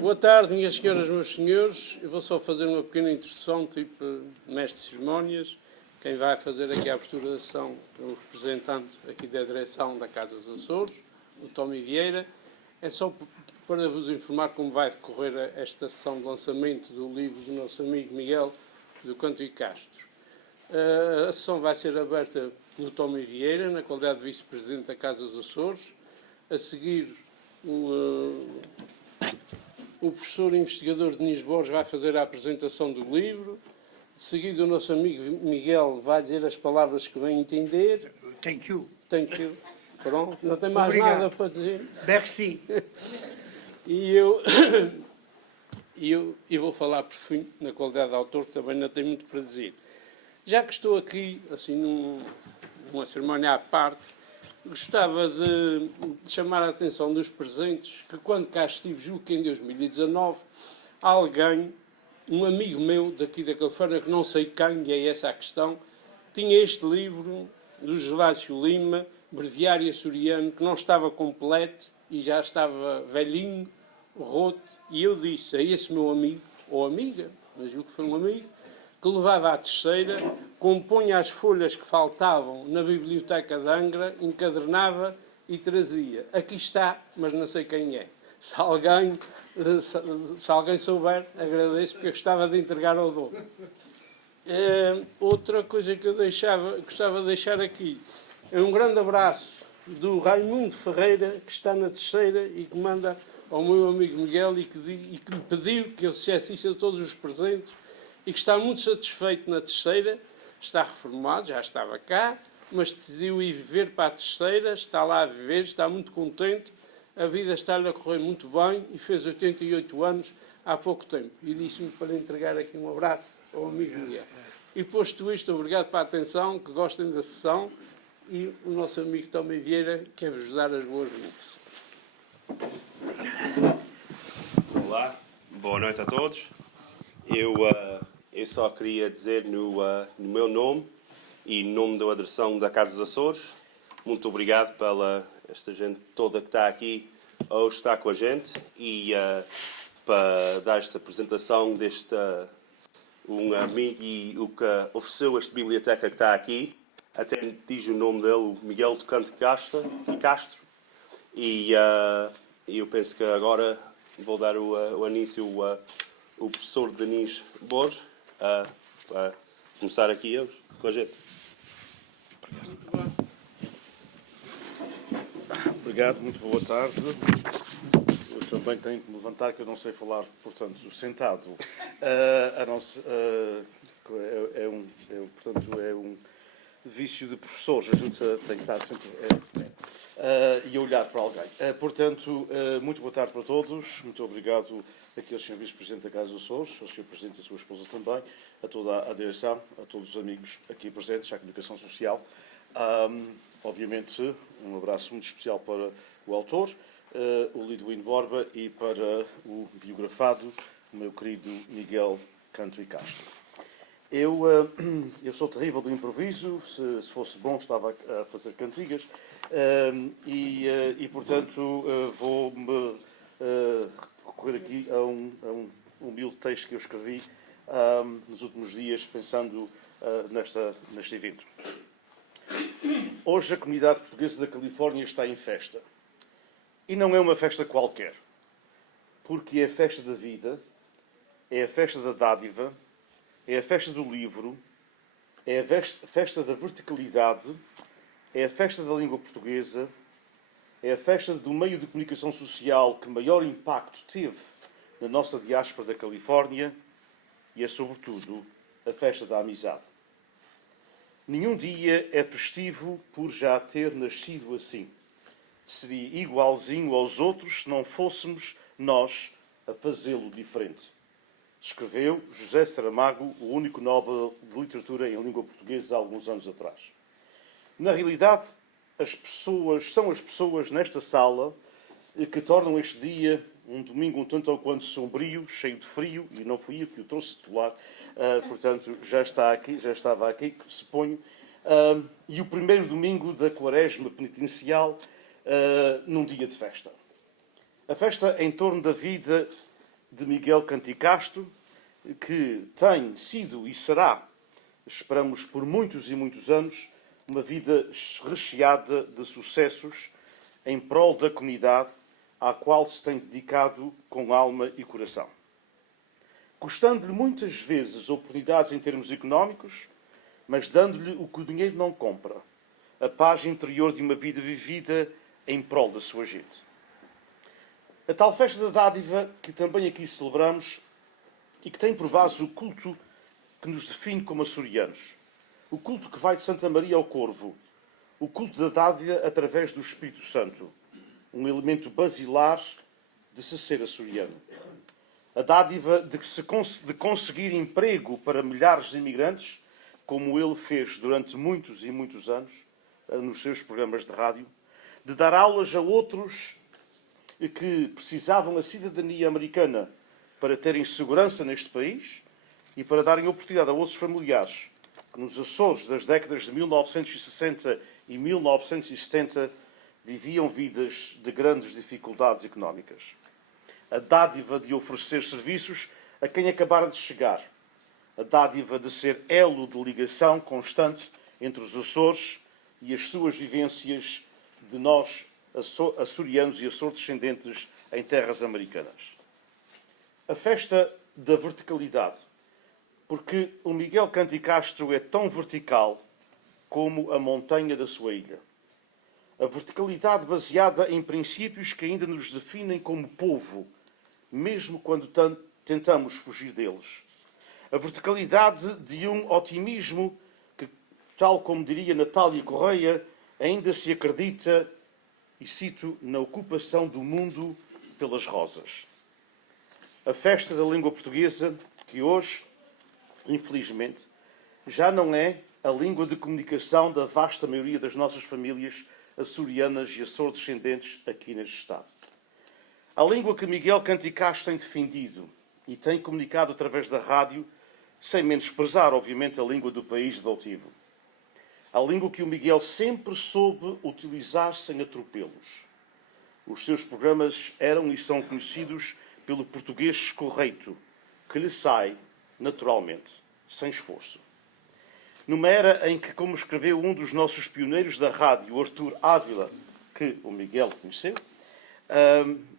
Boa tarde, minhas senhoras, meus senhores. Eu vou só fazer uma pequena introdução, tipo mestre de cerimónias. Quem vai fazer aqui a abertura da sessão é o representante aqui da direção da Casa dos Açores, o Tommy Vieira. É só para vos informar como vai decorrer esta sessão de lançamento do livro do nosso amigo Miguel do Canto e Castro. A sessão vai ser aberta pelo Tommy Vieira, na qualidade de vice-presidente da Casa dos Açores. A seguir, o professor investigador Denis Borges vai fazer a apresentação do livro. De seguida, o nosso amigo Miguel vai dizer as palavras que bem entender. Thank you. Thank you. Pronto, não tem mais Obrigado. nada para dizer. Merci. E eu vou falar por fim, na qualidade de autor, que também não tem muito para dizer. Já que estou aqui, assim, numa cerimónia à parte, gostava de chamar a atenção dos presentes que, quando cá estive, julgo que em 2019, alguém, um amigo meu daqui da Califórnia, que não sei quem, e é essa a questão, tinha este livro do Gervásio Lima, Breviário Açoriano, que não estava completo e já estava velhinho, roto, e eu disse a esse meu amigo, ou amiga, mas julgo que foi um amigo, que levava à terceira, compunha as folhas que faltavam na biblioteca de Angra, encadernava e trazia. Aqui está, mas não sei quem é. Se alguém souber, agradeço, porque eu gostava de entregar ao dono. Outra coisa que eu gostava de deixar aqui é um grande abraço do Raimundo Ferreira, que está na terceira e que manda ao meu amigo Miguel e que lhe pediu que eu dissesse isso a todos os presentes e que está muito satisfeito na terceira, está reformado, já estava cá, mas decidiu ir viver para a terceira, está lá a viver, está muito contente, a vida está-lhe a correr muito bem e fez 88 anos há pouco tempo. E disse-me para entregar aqui um abraço ao amigo Miguel. E posto isto, obrigado pela atenção, que gostem da sessão e o nosso amigo Tommy Vieira quer-vos dar as boas-vindas. Olá, boa noite a todos. Eu só queria dizer no meu nome e no nome da direção da Casa dos Açores, muito obrigado pela esta gente toda que está aqui hoje está com a gente e para dar esta apresentação deste um amigo e o que ofereceu esta biblioteca que está aqui, até diz o nome dele, o Miguel do Canto e Castro, e eu penso que agora vou dar o início o professor Denis Borges a começar aqui hoje com a gente. Obrigado, muito boa tarde. Eu também tenho que me levantar, que eu não sei falar, portanto, sentado. Portanto, é um vício de professores, a gente tem que estar sempre e olhar para alguém. Portanto, muito boa tarde para todos, muito obrigado aqui ao Sr. Vice-Presidente da Casa dos Açores, ao Sr. Presidente e à sua esposa também, a toda a direção, a todos os amigos aqui presentes, à Comunicação Social. Obviamente, um abraço muito especial para o autor, o Lidwin Borba, e para o biografado, o meu querido Miguel Canto e Castro. Eu sou terrível do improviso, se fosse bom estava a fazer cantigas, portanto vou-me recorrer aqui a um humilde texto que eu escrevi nos últimos dias, pensando neste evento. Hoje a comunidade portuguesa da Califórnia está em festa. E não é uma festa qualquer, porque é a festa da vida, é a festa da dádiva, é a festa do livro, é a festa da verticalidade, é a festa da língua portuguesa, é a festa do meio de comunicação social que maior impacto teve na nossa diáspora da Califórnia e é, sobretudo, a festa da amizade. Nenhum dia é festivo por já ter nascido assim. Seria igualzinho aos outros se não fôssemos nós a fazê-lo diferente. Escreveu José Saramago, o único Nobel de Literatura em língua portuguesa há alguns anos atrás. Na realidade, são as pessoas nesta sala que tornam este dia um domingo um tanto ou quanto sombrio, cheio de frio, e não fui eu que o trouxe titular, portanto já estava aqui, suponho, e o primeiro domingo da quaresma penitencial num dia de festa. A festa em torno da vida de Miguel Canticastro, que tem sido e será, esperamos por muitos e muitos anos, uma vida recheada de sucessos em prol da comunidade à qual se tem dedicado com alma e coração. Custando-lhe muitas vezes oportunidades em termos económicos, mas dando-lhe o que o dinheiro não compra, a paz interior de uma vida vivida em prol da sua gente. A tal festa da dádiva que também aqui celebramos e que tem por base o culto que nos define como açorianos. O culto que vai de Santa Maria ao Corvo. O culto da dádiva através do Espírito Santo. Um elemento basilar de se ser açoriano. A dádiva de conseguir emprego para milhares de imigrantes, como ele fez durante muitos e muitos anos, nos seus programas de rádio. De dar aulas a outros que precisavam da cidadania americana para terem segurança neste país e para darem oportunidade a outros familiares que nos Açores das décadas de 1960 e 1970 viviam vidas de grandes dificuldades económicas. A dádiva de oferecer serviços a quem acabara de chegar. A dádiva de ser elo de ligação constante entre os Açores e as suas vivências de nós, açorianos e açores-descendentes em terras americanas. A festa da verticalidade, porque o Miguel Canticastro é tão vertical como a montanha da sua ilha. A verticalidade baseada em princípios que ainda nos definem como povo, mesmo quando tentamos fugir deles. A verticalidade de um otimismo que, tal como diria Natália Correia, ainda se acredita, e cito, na ocupação do mundo pelas rosas. A festa da língua portuguesa, que hoje, infelizmente, já não é a língua de comunicação da vasta maioria das nossas famílias açorianas e açores-descendentes aqui neste Estado. A língua que Miguel Canticastro tem defendido e tem comunicado através da rádio, sem menosprezar, obviamente, a língua do país de altivo. A língua que o Miguel sempre soube utilizar sem atropelos. Os seus programas eram e são conhecidos pelo português correto, que lhe sai, naturalmente, sem esforço. Numa era em que, como escreveu um dos nossos pioneiros da rádio, Artur Ávila, que o Miguel conheceu,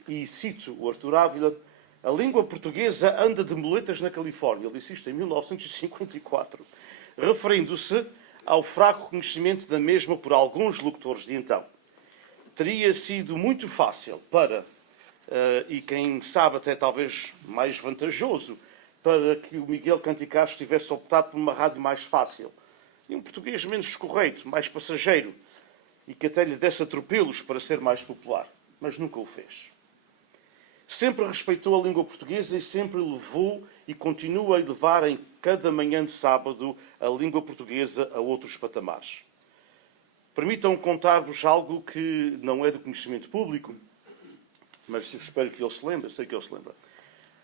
e cito o Artur Ávila, a língua portuguesa anda de muletas na Califórnia. Ele disse isto em 1954, referindo-se ao fraco conhecimento da mesma por alguns locutores de então. Teria sido muito fácil para, e quem sabe até talvez mais vantajoso, para que o Miguel Canticastro tivesse optado por uma rádio mais fácil, e um português menos correto, mais passageiro, e que até lhe desse atropelos para ser mais popular, mas nunca o fez. Sempre respeitou a língua portuguesa e sempre levou e continua a levar em cada manhã de sábado a língua portuguesa a outros patamares. Permitam contar-vos algo que não é do conhecimento público, mas eu espero que ele se lembre, sei que ele se lembra.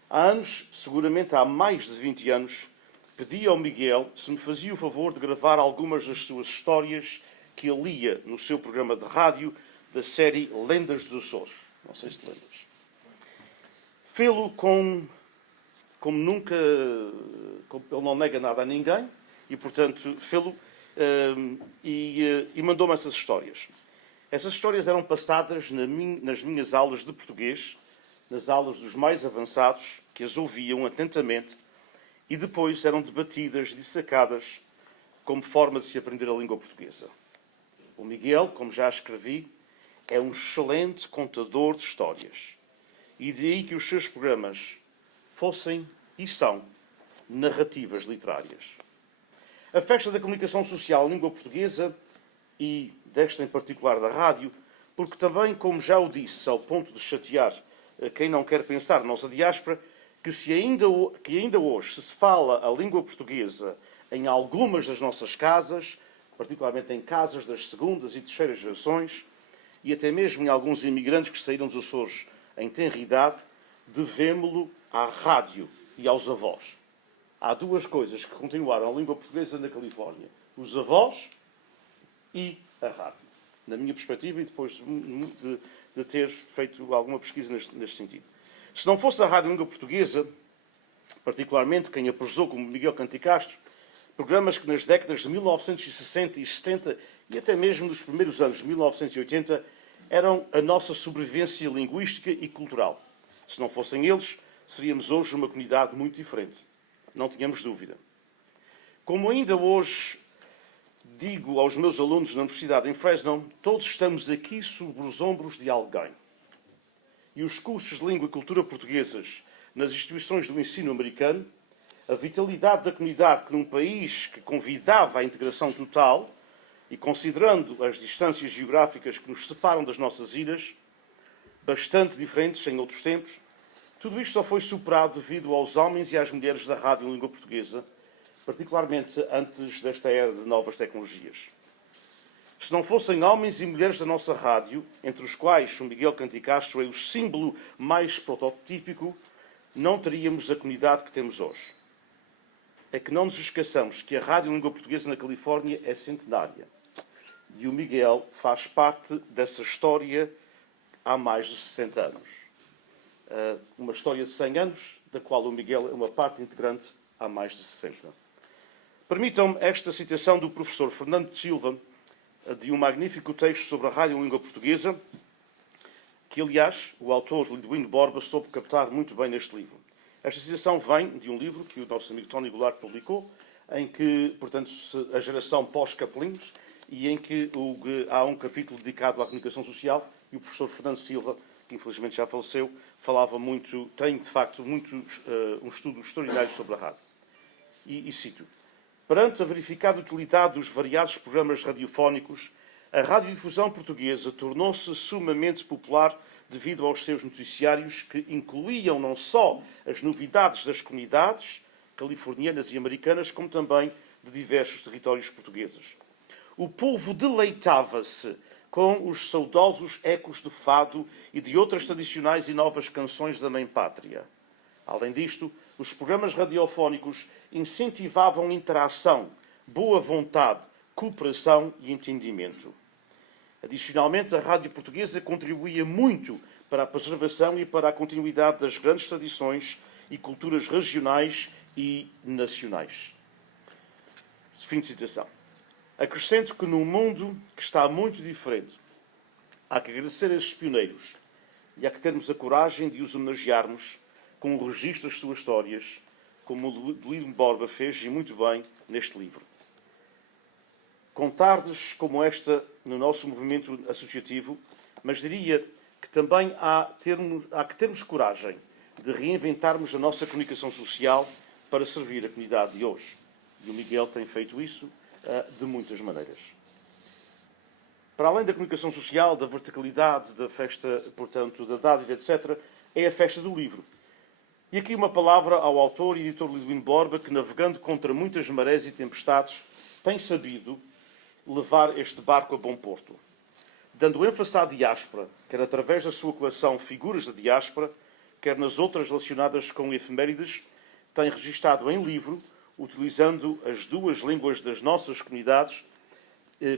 Há anos, seguramente há mais de 20 anos, pedi ao Miguel se me fazia o favor de gravar algumas das suas histórias que ele lia no seu programa de rádio da série Lendas dos Açores. Não sei se te lembras. Fê-lo como nunca, ele não nega nada a ninguém, e, portanto, fê-lo e mandou-me essas histórias. Essas histórias eram passadas nas minhas aulas de português, nas aulas dos mais avançados, que as ouviam atentamente, e depois eram debatidas e dissecadas como forma de se aprender a língua portuguesa. O Miguel, como já escrevi, é um excelente contador de histórias. E daí que os seus programas fossem e são narrativas literárias. A festa da comunicação social em língua portuguesa, e desta em particular da rádio, porque também, como já o disse, ao ponto de chatear quem não quer pensar na nossa diáspora, que ainda hoje se fala a língua portuguesa em algumas das nossas casas, particularmente em casas das segundas e terceiras gerações, e até mesmo em alguns imigrantes que saíram dos Açores em tenra idade, devemo-lo à rádio e aos avós. Há duas coisas que continuaram a língua portuguesa na Califórnia: os avós e a rádio. Na minha perspectiva, e depois de ter feito alguma pesquisa neste sentido. Se não fosse a rádio em língua portuguesa, particularmente quem a prezou como Miguel Canticastro, programas que nas décadas de 1960 e 70 e até mesmo nos primeiros anos de 1980 eram a nossa sobrevivência linguística e cultural. Se não fossem eles, seríamos hoje uma comunidade muito diferente. Não tínhamos dúvida. Como ainda hoje digo aos meus alunos na Universidade em Fresno, todos estamos aqui sobre os ombros de alguém. E os cursos de língua e cultura portuguesas nas instituições do ensino americano, a vitalidade da comunidade que num país que convidava à integração total e considerando as distâncias geográficas que nos separam das nossas ilhas, bastante diferentes em outros tempos, tudo isto só foi superado devido aos homens e às mulheres da rádio em língua portuguesa, particularmente antes desta era de novas tecnologias. Se não fossem homens e mulheres da nossa rádio, entre os quais o Miguel Canticastro é o símbolo mais prototípico, não teríamos a comunidade que temos hoje. É que não nos esqueçamos que a rádio em língua portuguesa na Califórnia é centenária. E o Miguel faz parte dessa história há mais de 60 anos. Uma história de 100 anos, da qual o Miguel é uma parte integrante há mais de 60. Permitam-me esta citação do professor Fernando de Silva, de um magnífico texto sobre a rádio em língua portuguesa, que, aliás, o autor Liduíno Borba soube captar muito bem neste livro. Esta citação vem de um livro que o nosso amigo Tony Goulart publicou, em que, portanto, a geração pós-capelinhos, e em que há um capítulo dedicado à comunicação social, e o professor Fernando Silva, que infelizmente já faleceu, falava muito, tem de facto um estudo extraordinário sobre a rádio. E cito: perante a verificada utilidade dos variados programas radiofónicos, a radiodifusão portuguesa tornou-se sumamente popular devido aos seus noticiários que incluíam não só as novidades das comunidades californianas e americanas, como também de diversos territórios portugueses. O povo deleitava-se com os saudosos ecos do fado e de outras tradicionais e novas canções da mãe pátria. Além disto, os programas radiofónicos incentivavam interação, boa vontade, cooperação e entendimento. Adicionalmente, a rádio portuguesa contribuía muito para a preservação e para a continuidade das grandes tradições e culturas regionais e nacionais. Fim de citação. Acrescento que num mundo que está muito diferente, há que agradecer a esses pioneiros e há que termos a coragem de os homenagearmos com o registro das suas histórias, como o Liduíno Borba fez, e muito bem, neste livro. Com tardes como esta no nosso movimento associativo, mas diria que também há que termos coragem de reinventarmos a nossa comunicação social para servir a comunidade de hoje. E o Miguel tem feito isso de muitas maneiras. Para além da comunicação social, da verticalidade, da festa, portanto, da dádiva, etc., é a festa do livro. E aqui uma palavra ao autor e editor Liduíno Borba, que, navegando contra muitas marés e tempestades, tem sabido levar este barco a bom porto. Dando ênfase à diáspora, quer através da sua coleção Figuras da Diáspora, quer nas outras relacionadas com efemérides, tem registado em livro, utilizando as duas línguas das nossas comunidades,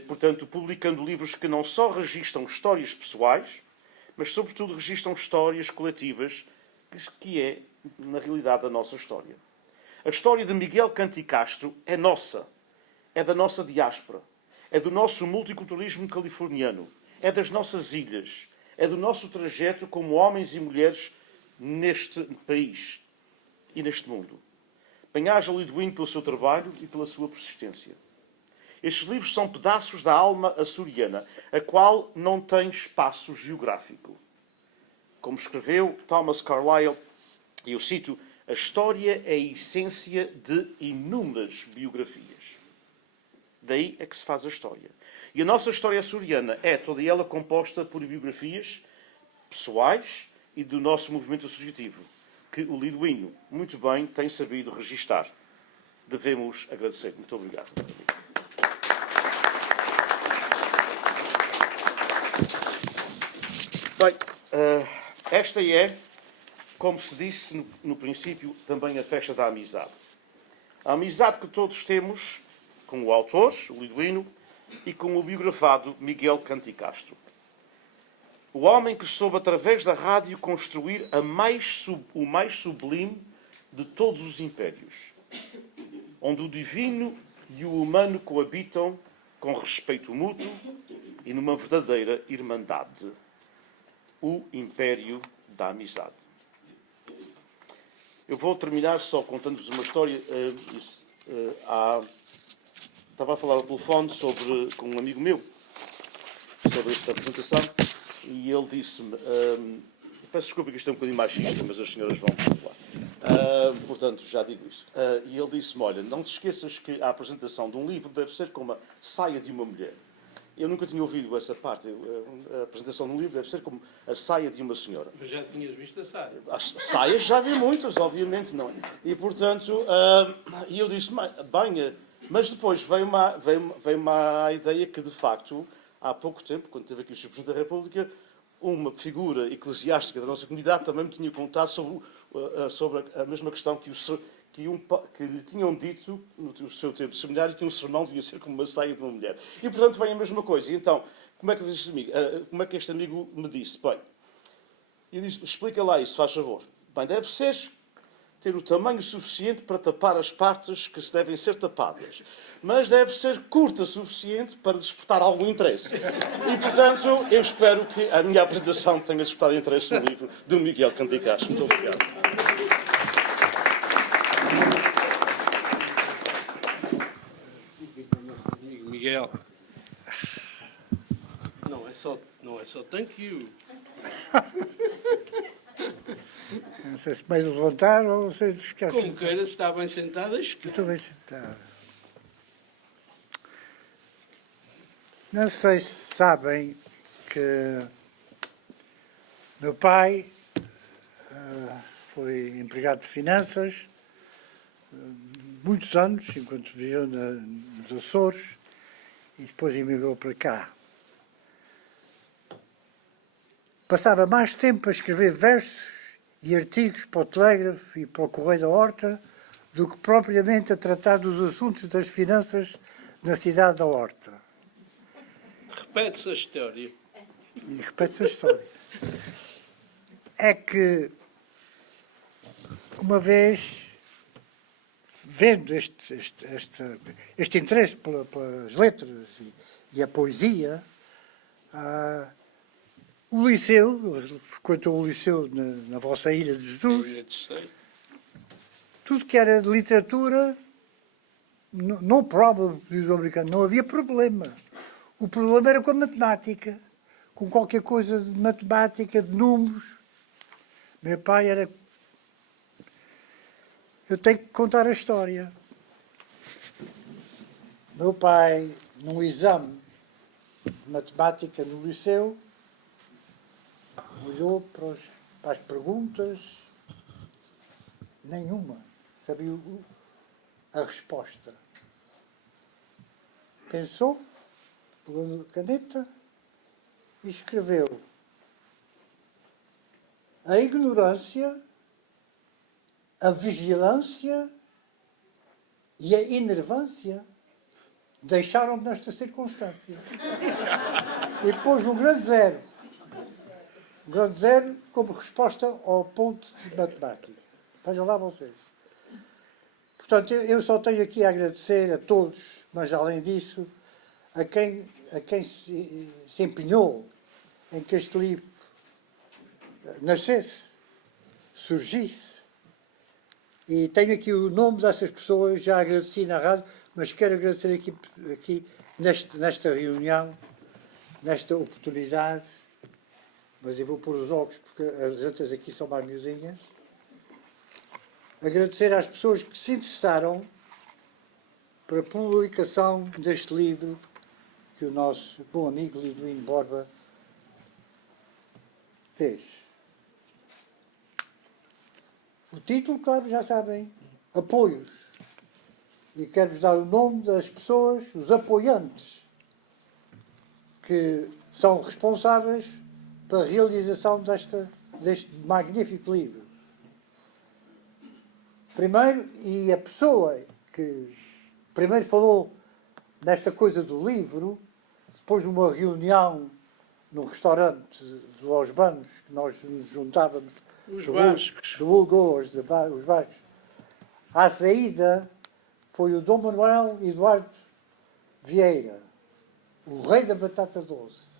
portanto, publicando livros que não só registram histórias pessoais, mas, sobretudo, registram histórias coletivas, que é, na realidade, a nossa história. A história de Miguel Canticastro é nossa, é da nossa diáspora, é do nosso multiculturalismo californiano, é das nossas ilhas, é do nosso trajeto como homens e mulheres neste país e neste mundo. Bem-aja Liduíno pelo seu trabalho e pela sua persistência. Estes livros são pedaços da alma açoriana, a qual não tem espaço geográfico. Como escreveu Thomas Carlyle, e eu cito, a história é a essência de inúmeras biografias. Daí é que se faz a história. E a nossa história açoriana é toda ela composta por biografias pessoais e do nosso movimento associativo, que o Liduíno, muito bem, tem sabido registar. Devemos agradecer. Muito obrigado. Bem, esta é, como se disse no princípio, também a festa da amizade. A amizade que todos temos com o autor, o Liduíno, e com o biografado Miguel Canticastro. O homem que soube, através da rádio, construir o mais sublime de todos os impérios, onde o divino e o humano coabitam com respeito mútuo e numa verdadeira irmandade. O império da amizade. Eu vou terminar só contando-vos uma história. Estava a falar ao telefone com um amigo meu sobre esta apresentação e ele disse-me, peço desculpa que isto é um bocadinho machista, mas as senhoras vão falar. Portanto, já digo isso. E ele disse-me, olha, não te esqueças que a apresentação de um livro deve ser como a saia de uma mulher. Eu nunca tinha ouvido essa parte. A apresentação de um livro deve ser como a saia de uma senhora. Mas já tinhas visto a saia? As saias já vi muitas, obviamente, não é? E, portanto, e eu disse, bem, mas depois veio-me a ideia que, de facto, há pouco tempo, quando teve aqui o Sr. Presidente da República, uma figura eclesiástica da nossa comunidade também me tinha contado sobre a mesma questão que lhe tinham dito no seu tempo de seminário que um sermão devia ser como uma saia de uma mulher. E, portanto, vem a mesma coisa. E então, como é que este amigo me disse? Bem, eu disse, explica lá isso, faz favor. Bem, deve ser ter o tamanho suficiente para tapar as partes que se devem ser tapadas. Mas deve ser curta o suficiente para despertar algum interesse. E, portanto, eu espero que a minha apresentação tenha despertado interesse no livro do Miguel Candicacho. Muito obrigado. Miguel, não é só thank you. Não sei se vais levantar ou se ficar Como sentado. queira, está bem sentado, Eu estou bem sentado. Não sei se sabem que meu pai foi empregado de finanças muitos anos, enquanto viveu nos Açores, e depois emigrou para cá. Passava mais tempo a escrever versos e artigos para o Telégrafo e para o Correio da Horta do que propriamente a tratar dos assuntos das finanças na cidade da Horta. Repete-se a história. E repete-se a história. É que, uma vez, vendo este interesse pelas letras e a poesia, o Liceu, frequentou o Liceu na vossa Ilha de Jesus, tudo que era de literatura, no problem, diz o americano, não havia problema. O problema era com a matemática, com qualquer coisa de matemática, de números. Meu pai era... Eu tenho que contar a história. Meu pai, num exame de matemática no liceu, olhou para as perguntas, nenhuma sabia a resposta. Pensou, pegou na caneta e escreveu: a ignorância, a vigilância e a inervância deixaram-me nesta circunstância. E pôs um grande zero. Um grande zero como resposta ao ponto de matemática. Vejam lá vocês. Portanto, eu só tenho aqui a agradecer a todos, mas além disso, a quem se empenhou em que este livro nascesse, surgisse. E tenho aqui o nome dessas pessoas, já agradeci na rádio, mas quero agradecer aqui nesta reunião, nesta oportunidade, mas eu vou pôr os óculos porque as outras aqui são mais miudinhas. Agradecer às pessoas que se interessaram para a publicação deste livro que o nosso bom amigo Liduíno Borba fez. O título, claro, já sabem, apoios. E quero-vos dar o nome das pessoas, os apoiantes, que são responsáveis pela realização deste magnífico livro. Primeiro, e a pessoa que primeiro falou nesta coisa do livro, depois de uma reunião num restaurante de Los Banos, que nós nos juntávamos, Os do- bascos. do Hugo, os bascos, à saída foi o Dom Manuel Eduardo Vieira, o rei da batata doce,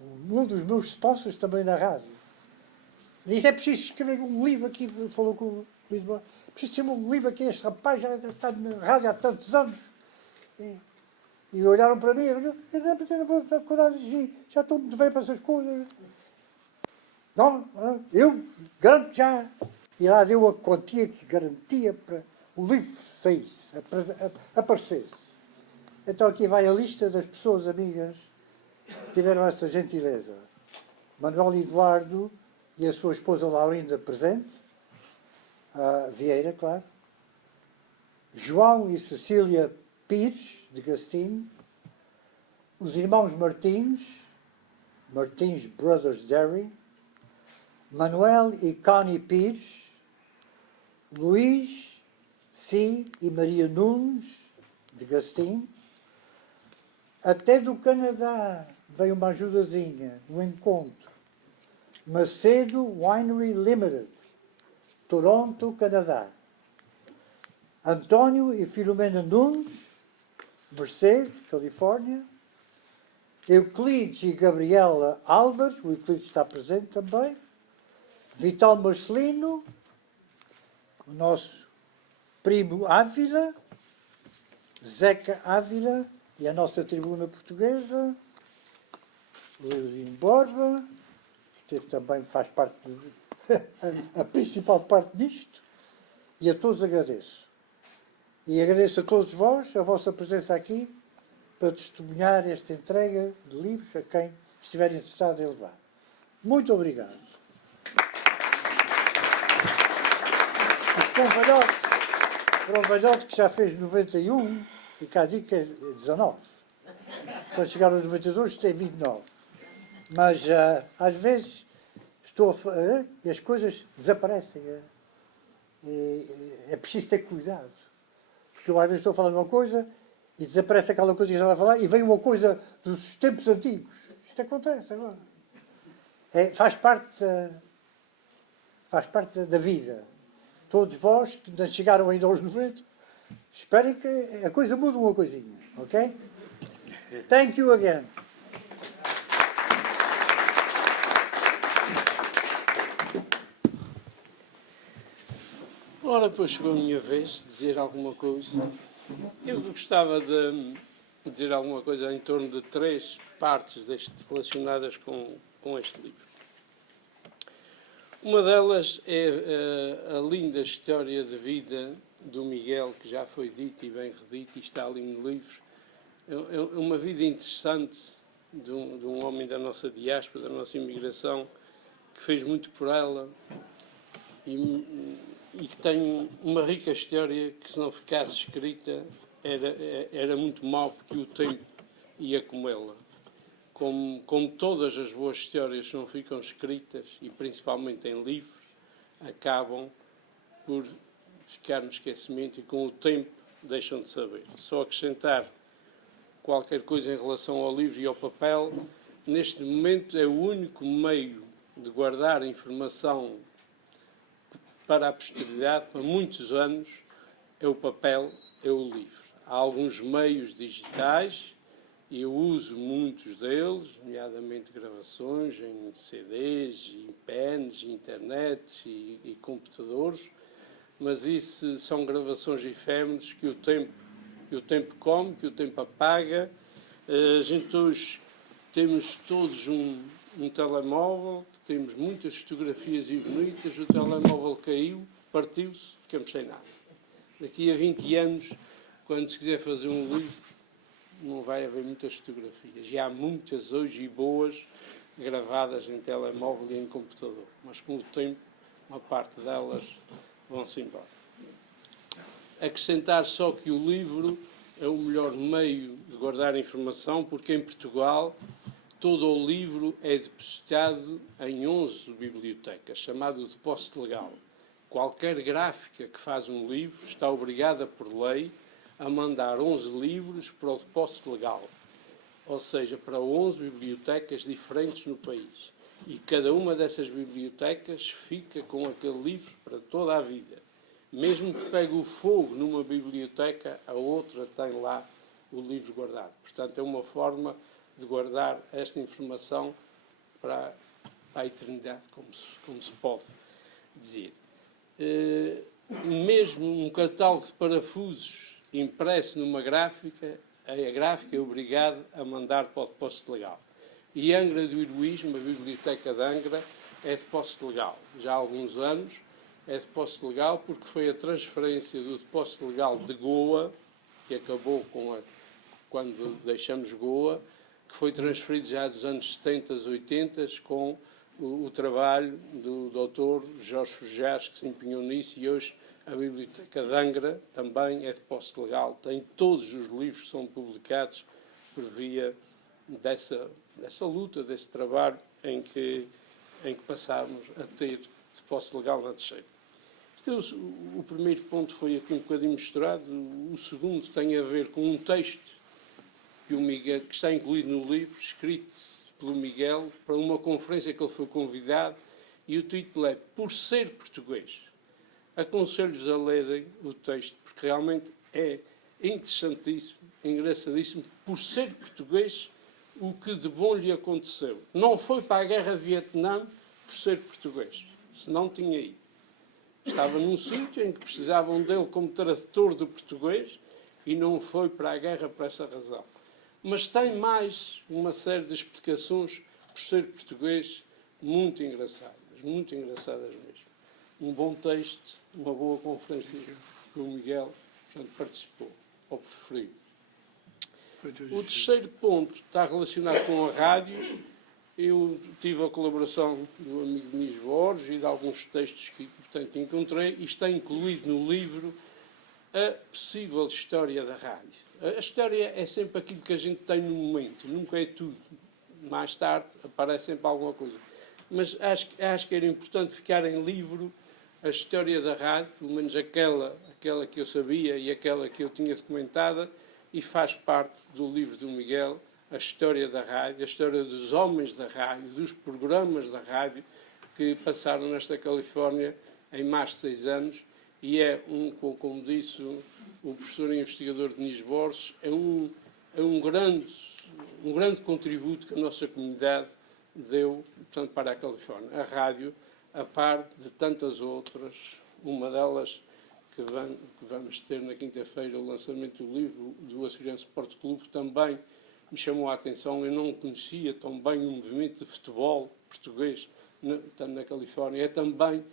um dos meus sponsors também na rádio. Disse, é preciso escrever um livro aqui, falou com o Luís Eduardo, preciso escrever um livro aqui, este rapaz já está na rádio há tantos anos. E olharam para mim, eu não posso dar coragem, já estou muito velho para essas coisas. Não, eu garanto já. E lá deu a quantia que garantia para o livro saísse, aparecesse. Então aqui vai a lista das pessoas amigas que tiveram essa gentileza. Manuel Eduardo e a sua esposa Laurinda presente, a Vieira, claro. João e Cecília Pires, de Gastinho. Os irmãos Martins Brothers Dairy. Manuel e Connie Pires. Luís, Si e Maria Nunes, de Gastinho. Até do Canadá veio uma ajudazinha no encontro. Macedo Winery Limited, Toronto, Canadá. António e Filomena Nunes, Merced, Califórnia. Euclides e Gabriela Álvares, o Euclides está presente também. Vital Marcelino, o nosso primo Ávila. Zeca Ávila e a nossa tribuna portuguesa. Leodino Borba, que também faz parte, a principal parte disto. E a todos agradeço. E agradeço a todos vós a vossa presença aqui para testemunhar esta entrega de livros a quem estiver interessado em levar. Muito obrigado. Para um velhote que já fez 91, e cá digo que é 19. Quando chegar aos 92 tem 29. Mas às vezes e as coisas desaparecem. É preciso ter cuidado. Porque eu às vezes estou a falar de uma coisa e desaparece aquela coisa que já vai falar e vem uma coisa dos tempos antigos. Isto acontece agora. Faz parte da vida. Todos vós que não chegaram ainda aos 90, esperem que a coisa mude uma coisinha. Ok? Thank you again. Ora, pois chegou a minha vez de dizer alguma coisa. Eu gostava de dizer alguma coisa em torno de 3 partes relacionadas com este livro. Uma delas é a linda história de vida do Miguel, que já foi dito e bem redito, e está ali no livro. É uma vida interessante de um homem da nossa diáspora, da nossa imigração, que fez muito por ela e que tem uma rica história que, se não ficasse escrita, era muito mau, porque o tempo ia com ela. Como todas as boas histórias não ficam escritas, e principalmente em livro, acabam por ficar no esquecimento e com o tempo deixam de saber. Só acrescentar qualquer coisa em relação ao livro e ao papel. Neste momento é o único meio de guardar a informação para a posteridade, para muitos anos, é o papel, é o livro. Há alguns meios digitais, e eu uso muitos deles, nomeadamente gravações em CDs, em pens, internet e computadores, mas isso são gravações efêmeras que o tempo come, que o tempo apaga. A gente hoje temos todos um telemóvel, temos muitas fotografias e bonitas, o telemóvel caiu, partiu-se, ficamos sem nada. Daqui a 20 anos, quando se quiser fazer um livro, não vai haver muitas fotografias. E há muitas hoje e boas gravadas em telemóvel e em computador. Mas com o tempo, uma parte delas vão-se embora. Acrescentar só que o livro é o melhor meio de guardar informação, porque em Portugal todo o livro é depositado em 11 bibliotecas, chamado depósito legal. Qualquer gráfica que faz um livro está obrigada por lei a mandar 11 livros para o depósito legal. ou seja, para 11 bibliotecas diferentes no país. E cada uma dessas bibliotecas fica com aquele livro para toda a vida. Mesmo que pegue o fogo numa biblioteca, a outra tem lá o livro guardado. Portanto, é uma forma de guardar esta informação para a eternidade, como se pode dizer. Mesmo um catálogo de parafusos impresso numa gráfica, a gráfica é obrigada a mandar para o depósito legal. E Angra do Heroísmo, a Biblioteca de Angra, é depósito legal. Já há alguns anos é depósito legal porque foi a transferência do depósito legal de Goa, que acabou quando deixamos Goa, que foi transferido já dos anos 70, 80, com o trabalho do Dr. Jorge Forjares, que se empenhou nisso, e hoje a Biblioteca de Angra também é depósito legal. Tem todos os livros que são publicados por via dessa luta, desse trabalho em que passámos a ter depósito legal na Teixeira. Então, o primeiro ponto foi aqui um bocadinho misturado. O segundo tem a ver com um texto que está incluído no livro, escrito pelo Miguel, para uma conferência que ele foi convidado, e o título é Por Ser Português. Aconselho-vos a lerem o texto, porque realmente é interessantíssimo, engraçadíssimo, por ser português, o que de bom lhe aconteceu. Não foi para a guerra de Vietnã por ser português, senão tinha ido. Estava num sítio em que precisavam dele como tradutor do português e não foi para a guerra por essa razão. Mas tem mais uma série de explicações por ser português muito engraçadas mesmo. Um bom texto, uma boa conferência que o Miguel, portanto, participou, ou preferiu. O terceiro ponto está relacionado com a rádio. Eu tive a colaboração do amigo Nis Borges e de alguns textos que, portanto, encontrei, e está incluído no livro a possível história da rádio. A história é sempre aquilo que a gente tem no momento, nunca é tudo. Mais tarde aparece sempre alguma coisa. Mas acho que era importante ficar em livro a história da rádio, pelo menos aquela que eu sabia e aquela que eu tinha documentada, e faz parte do livro do Miguel, a história da rádio, a história dos homens da rádio, dos programas da rádio que passaram nesta Califórnia em mais de 6 anos, e como disse o professor e investigador Nis Borges, é um grande contributo que a nossa comunidade deu, portanto, para a Califórnia. A rádio, a par de tantas outras, uma delas que vamos ter na quinta-feira, o lançamento do livro do Açoriano Sport Clube, também me chamou a atenção. Eu não conhecia tão bem o movimento de futebol português na Califórnia. É também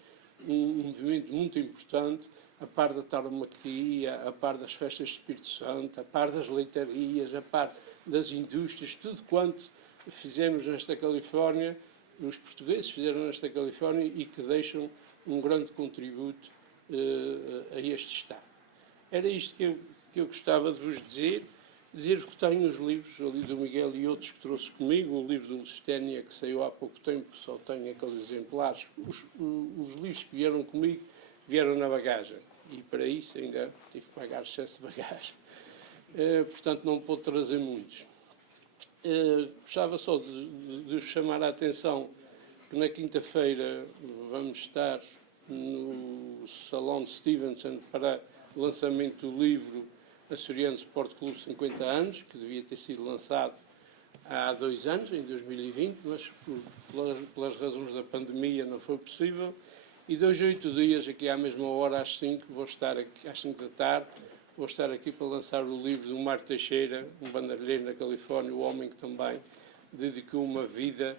um movimento muito importante, a par da tauromaquia, a par das festas de Espírito Santo, a par das leitarias, a par das indústrias, tudo quanto fizemos nesta Califórnia, os portugueses fizeram nesta Califórnia e que deixam um grande contributo a este Estado. Era isto que eu gostava de vos dizer. Dizer-vos que tenho os livros ali do Miguel e outros que trouxe comigo, o livro do Lusitânia, que saiu há pouco tempo, só tenho aqueles exemplares. Os livros que vieram comigo vieram na bagagem, e para isso ainda tive que pagar excesso de bagagem. Portanto, não pude trazer muitos. Gostava só de vos chamar a atenção que na quinta-feira vamos estar no Salão de Stevenson para o lançamento do livro Açoriano Sport Clube 50 anos, que devia ter sido lançado há 2 anos, em 2020, mas pelas razões da pandemia não foi possível. E 2 a 8 dias, aqui à mesma hora, às 5, vou estar aqui, às 5 da tarde, vou estar aqui para lançar o livro do Mário Teixeira, um banderilheiro na Califórnia, o homem que também dedicou uma vida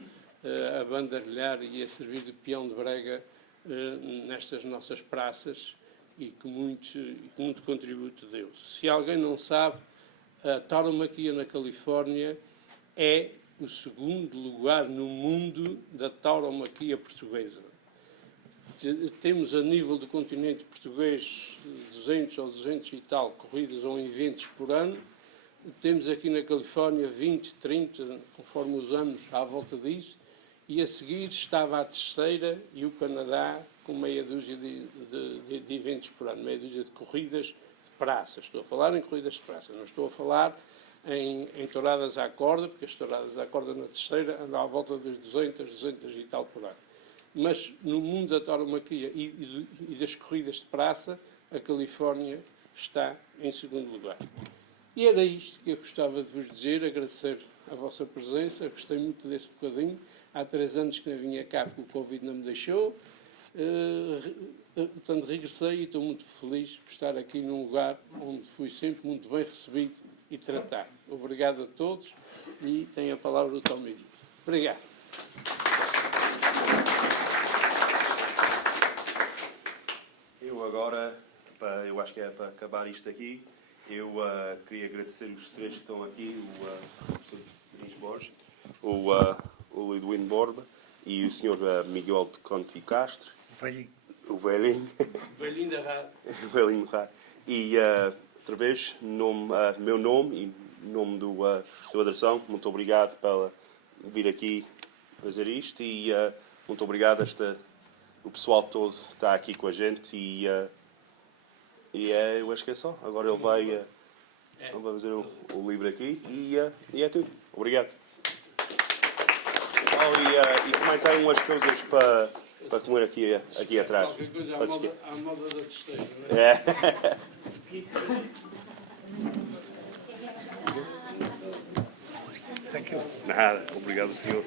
a banderilhar e a servir de peão de brega nestas nossas praças, e que muito contributo deu. Se alguém não sabe, a tauromaquia na Califórnia é o 2º lugar no mundo da tauromaquia portuguesa. Temos a nível do continente português 200 ou 200 e tal corridas ou eventos por ano. Temos aqui na Califórnia 20, 30, conforme os anos, à volta disso. E a seguir estava a terceira e o Canadá com meia dúzia de eventos por ano, meia dúzia de corridas de praça. Estou a falar em corridas de praça, não estou a falar em touradas à corda, porque as touradas à corda na terceira andam à volta das 200 e tal por ano. Mas no mundo da tauromaquia e das corridas de praça, a Califórnia está em segundo lugar. E era isto que eu gostava de vos dizer, agradecer a vossa presença, gostei muito desse bocadinho. Há 3 anos que não vinha cá porque o Covid não me deixou. Portanto, regressei e estou muito feliz por estar aqui num lugar onde fui sempre muito bem recebido e tratado. Obrigado a todos e tenho a palavra do Tommy. Obrigado. Eu agora, eu acho que é para acabar isto aqui, eu queria agradecer os 3 que estão aqui, o professor Luís Borges, o Lidwino Borba e o Sr. Miguel de Conti Castro. O velhinho. O velhinho da rádio. O velhinho da rádio. E, outra vez, meu nome e nome do Adração, muito obrigado por vir aqui fazer isto e muito obrigado o pessoal todo que está aqui com a gente e eu acho que é só. Agora ele vai fazer o livro aqui e é tudo. Obrigado. E também tem umas coisas para comer aqui atrás. Qualquer coisa à moda da testeira, não é? Nada, obrigado, senhor.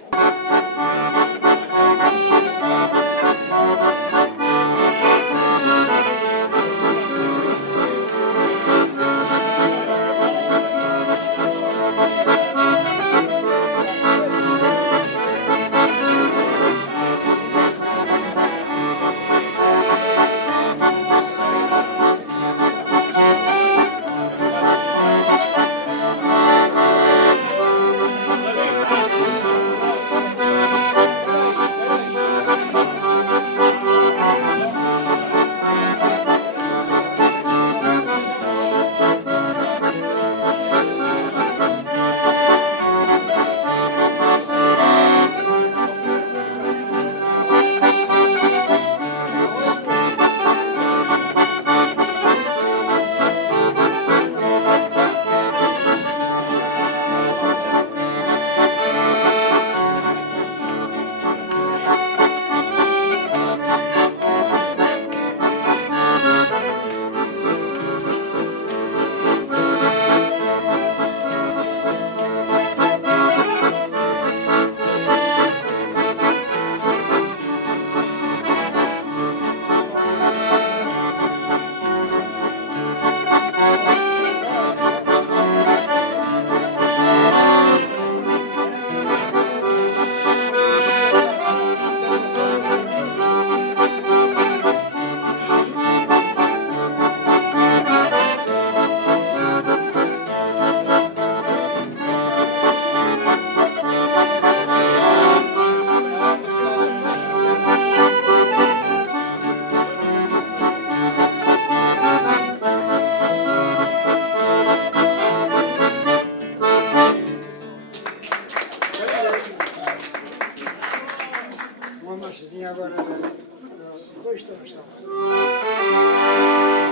Uma marchazinha agora, 2 tons só.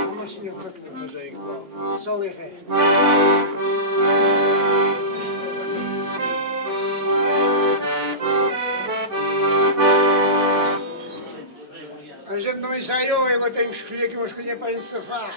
Uma marchinha fácil, mas é igual. Sol e Ré. A gente não ensaiou, agora tenho que escolher aqui uma escolha para a gente safar.